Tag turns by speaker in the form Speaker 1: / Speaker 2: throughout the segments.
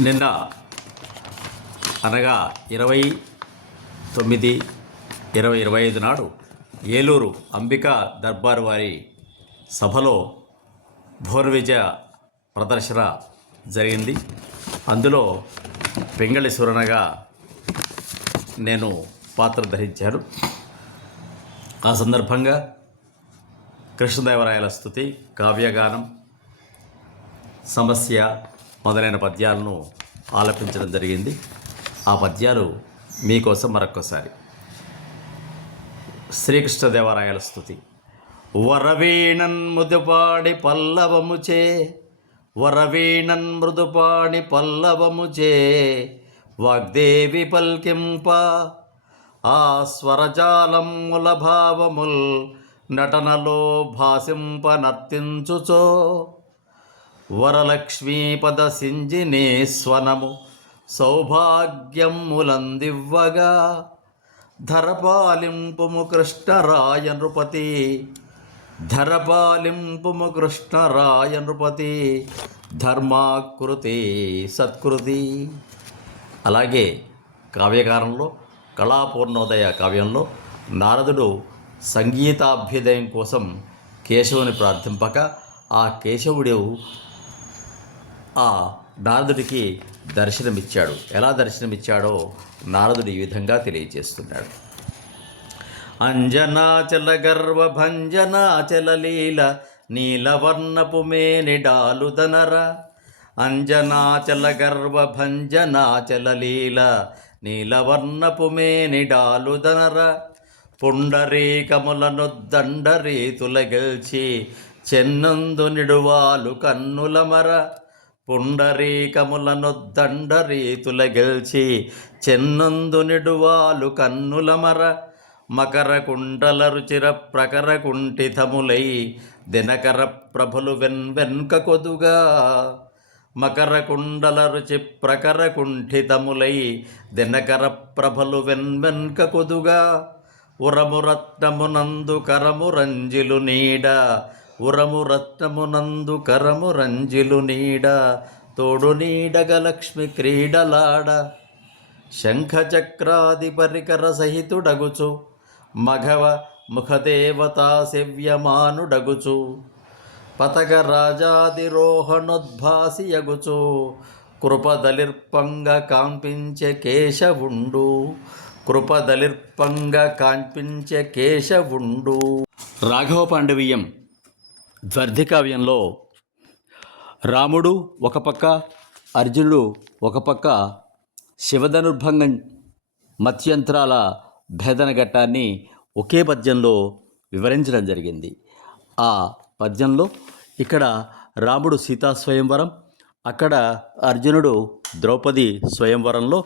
Speaker 1: నిన్న అనగా ఇరవై తొమ్మిది ఇరవై ఇరవై ఐదు నాడు ఏలూరు అంబికా దర్బార్ వారి సభలో భోర్విజ ప్రదర్శన జరిగింది. అందులో పింగళి సురణగా నేను పాత్ర ధరించాను. ఆ సందర్భంగా కృష్ణదేవరాయల స్థుతి కావ్యగానం సమస్య మొదలైన పద్యాలను ఆలపించడం జరిగింది. ఆ పద్యాలు మీకోసం మరొక్కసారి. శ్రీకృష్ణదేవరాయల స్థుతి వరవీణన్ మృదుపాడి పల్లవముచే వరవీణన్ మృదుపాడి పల్లవముచే వాగ్దేవి పల్కింప ఆ స్వరజాలముల భావముల్ నటనలో భాసింప నర్తించుచో. వరలక్ష్మీపద సింజినే స్వనము సౌభాగ్యములందివ్వగా ధరపాలింపుము కృష్ణరాయ నృపతి ధరపాలింపుము కృష్ణరాయ నృపతి ధర్మాకృతి సత్కృతి. అలాగే కావ్యకారంలో కళాపూర్ణోదయ కావ్యంలో నారదుడు సంగీతాభ్యుదయం కోసం కేశవుని ప్రార్థింపక ఆ కేశవుడు ఆ నారదుడికి దర్శనమిచ్చాడు. ఎలా దర్శనమిచ్చాడో నారదుడు ఈ విధంగా తెలియజేస్తున్నాడు. అంజనాచల గర్వ భంజనాచల లీల నీలవర్ణపు మేనిడాలుదనర అంజనాచల గర్వ భంజనాచల లీల నీలవర్ణపు మేనిడాలుదనర పుండరీకములను దండరీతుల గెల్చి చెన్నందు నిడువాలు కన్నులమర పుండరీకములను దండరీతుల గెల్చి చెన్నందు నిడువాలు కన్నులమర మకర కుండల రుచిర ప్రకర కుంఠితములై దినకర ప్రభులు వెన్ వెన్క కొదుగా మకర కుండల రుచి ప్రకర కుంఠితములై దినకర ప్రభలు వెన్ వెన్క కొదుగా ఉరము రత్నమునందు కరము రంజిలు నీడ ఉరము రత్నమునందు కరము రంజిలు నీడ తోడు నీడగ లక్ష్మి క్రీడలాడ. శంఖచక్రాది పరికర సహితుడగుచు మఘవ ముఖదేవతా సెవ్యమానుడగుచు. పతక రాజాదిరోహణోద్భాసియగుచు కృపదలిర్పంగ కాంపించే కేశవుండు. కృపదలిర్పంగ కాంపించే కేశవుండు. రాఘవ పాండవీయం ద్వర్ధికావ్యంలో రాముడు ఒక పక్క అర్జునుడు ఒక పక్క శివధనుర్భంగం మత్యంత్రాల భేదన ఘట్టాన్ని ఒకే పద్యంలో వివరించడం జరిగింది. ఆ పద్యంలో ఇక్కడ రాముడు సీతా స్వయంవరం అక్కడ అర్జునుడు ద్రౌపది స్వయంవరంలో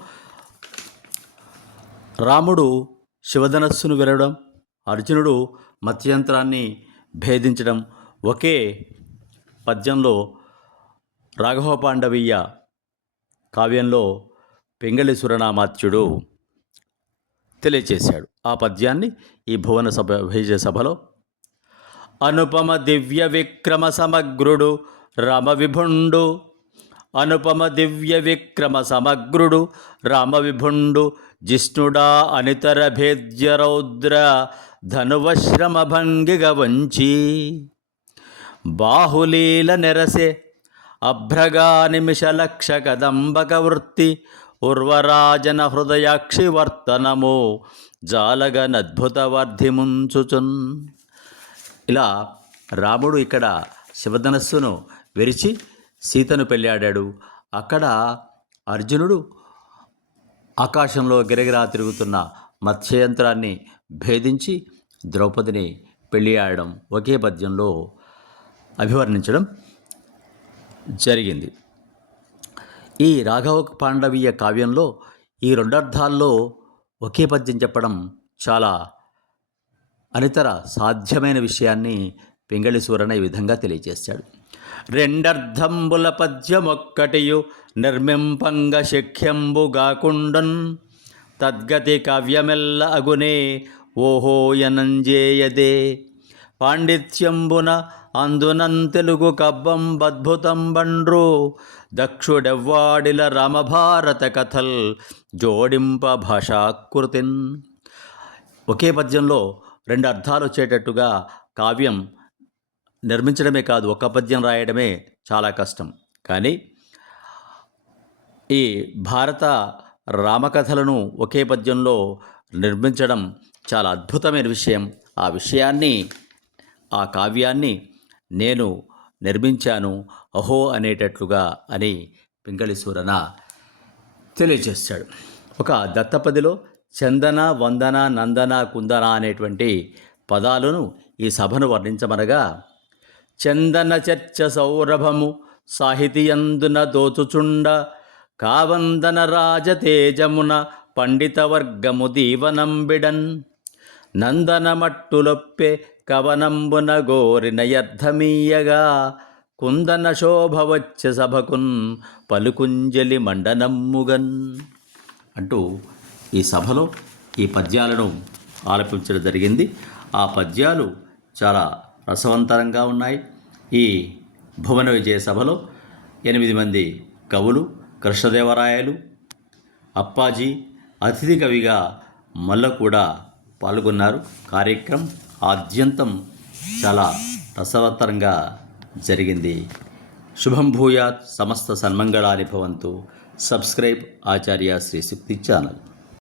Speaker 1: రాముడు శివధనస్సును విరవడం అర్జునుడు మత్యంత్రాన్ని భేదించడం ఒకే పద్యంలో రాఘవ పాండవీయ కావ్యంలో పెంగళి సురనామాత్యుడు తెలియచేశాడు. ఆ పద్యాన్ని ఈ భువన సభ విజయ సభలో అనుపమ దివ్య విక్రమ సమగ్రుడు రామవిభుండు అనుపమ దివ్య విక్రమ సమగ్రుడు రామవిభుండు జిష్ణుడా అనితర భేద్య రౌద్ర ధనువశ్రమ భంగిగ వంచి బాహులీల నెరసే అభ్రగా నిమిష లక్ష కదంబక వృత్తి ఉర్వరాజన హృదయాక్షి వర్తనము జాలగనద్భుత వర్ధిముంచుచున్ ఇలా రాముడు ఇక్కడ శివధనస్సును విరిచి సీతను పెళ్ళాడాడు అక్కడ అర్జునుడు ఆకాశంలో గిరగిరా తిరుగుతున్న మత్స్యయంత్రాన్ని భేదించి ద్రౌపదిని పెళ్ళి ఆడడం ఒకే పద్యంలో అభివర్ణించడం జరిగింది. ఈ రాఘవ పాండవీయ కావ్యంలో ఈ రెండర్థాల్లో ఒకే పద్యం చెప్పడం చాలా అనితర సాధ్యమైన విషయాన్ని పింగళి సూరణ ఈ విధంగా తెలియజేశాడు. రెండర్థంబుల పద్యమొక్కటియు నిర్మింపంగ శక్యంబుగాకుండన్ తద్గతి కావ్యమెల్ల అగునే ఓహోయనంజేయదే పాండిత్యంబున అందునం తెలుగు కబ్బం అద్భుతం బండ్రు దక్షుడెవ్వాడిల రామభారత కథల్ జోడింప భాషాకృతిన్. ఒకే పద్యంలో రెండు అర్థాలు వచ్చేటట్టుగా కావ్యం నిర్మించడమే కాదు ఒక పద్యం రాయడమే చాలా కష్టం. కానీ ఈ భారత రామకథలను ఒకే పద్యంలో నిర్మించడం చాలా అద్భుతమైన విషయం. ఆ విషయాన్ని ఆ కావ్యాన్ని నేను నిర్మించాను అహో అనేటట్లుగా అని పింగళి సూరన తెలియజేస్తాడు. ఒక దత్తపదిలో చందన వందన నందన కుందన అనేటువంటి పదాలను ఈ సభను వర్ణించమనగా చందన చర్చ సౌరభము సాహితీయందున దోచుచుండ కావందన రాజతేజమున పండితవర్గము దీవనంబిడన్ నందనమట్టులొప్పే కవనంబున గోరిన యర్థమీయగా కుందన శోభవచ్చ సభకున్ పలుకుంజలి మండనమ్ముగన్ అంటూ ఈ సభలో ఈ పద్యాలను ఆలపించడం జరిగింది. ఆ పద్యాలు చాలా రసవంతరంగా ఉన్నాయి. ఈ భువన విజయ సభలో ఎనిమిది మంది కవులు కృష్ణదేవరాయలు అప్పాజీ అతిథి కవిగా మల్ల కూడా పాల్గొన్నారు. కార్యక్రమం ఆద్యంతం చాలా రసవత్తరంగా జరిగింది. శుభం భూయాత్ సమస్త సన్మంగళాని భవంతు. Subscribe Acharya Shri Shakti channel.